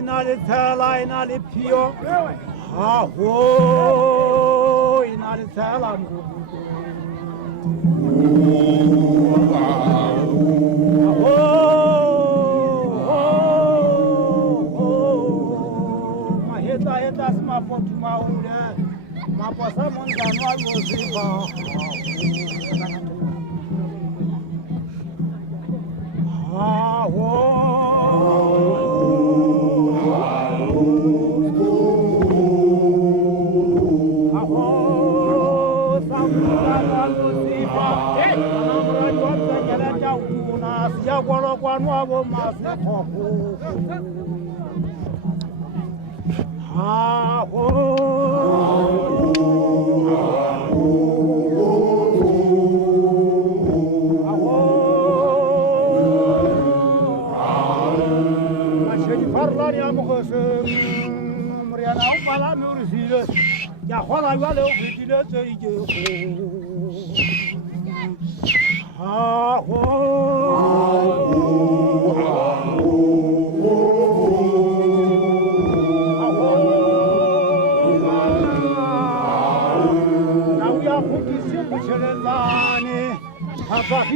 inale tela inale pio aho inale tela maheta heta smapotu maule maposa mondano almoziba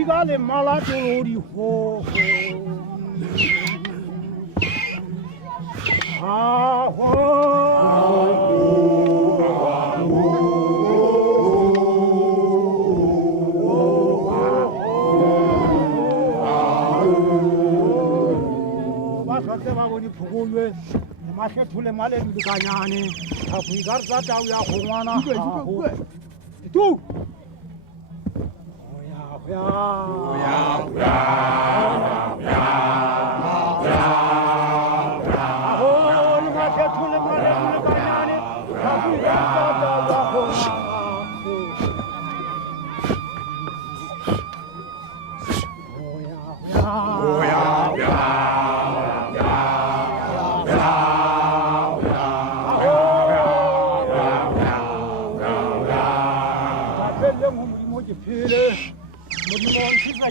Vale mala tori ho ha ho basate ba boni phugolwe ma khethule male dikanyane ha buigar tsa tau ya go ngwana tu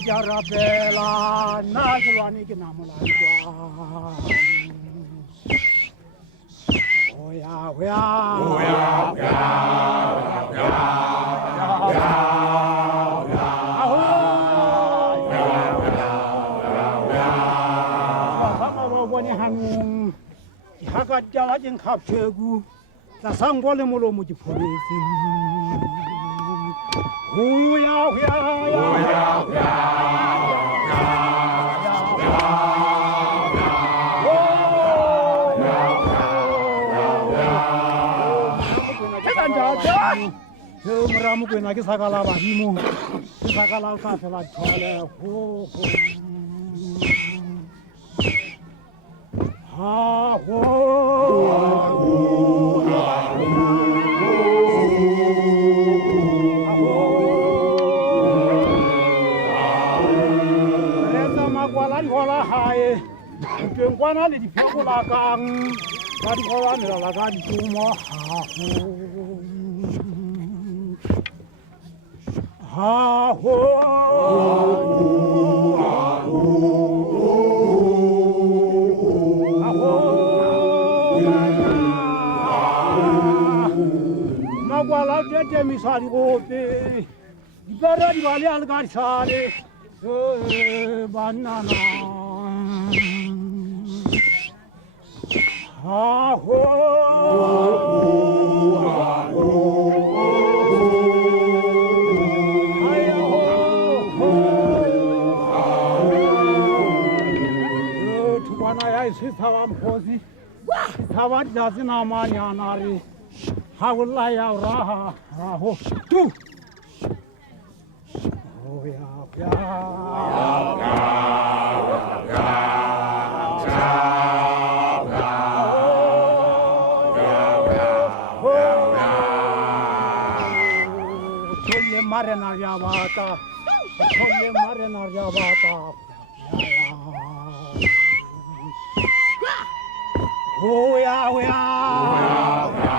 Jarabela nazulani ke namulanja oya hakajala jeng khapchegu ta sangole molomo diphoresi oya meramu kwena ke sakala badimo ke sakala ka fela thole ho ha ho reza makwala ngola hae tengwana le diphokola kang ba di gola nela la ka ditumo ha ho makwala tete misali gope dipara di bale algar sale banana ha ho Sitawam Posi, Sitawat Yazina Manyanari, Hawlaya Raha, Raho, tu. Oh, Marina Yavata, Marina Yavata. Oh, yeah.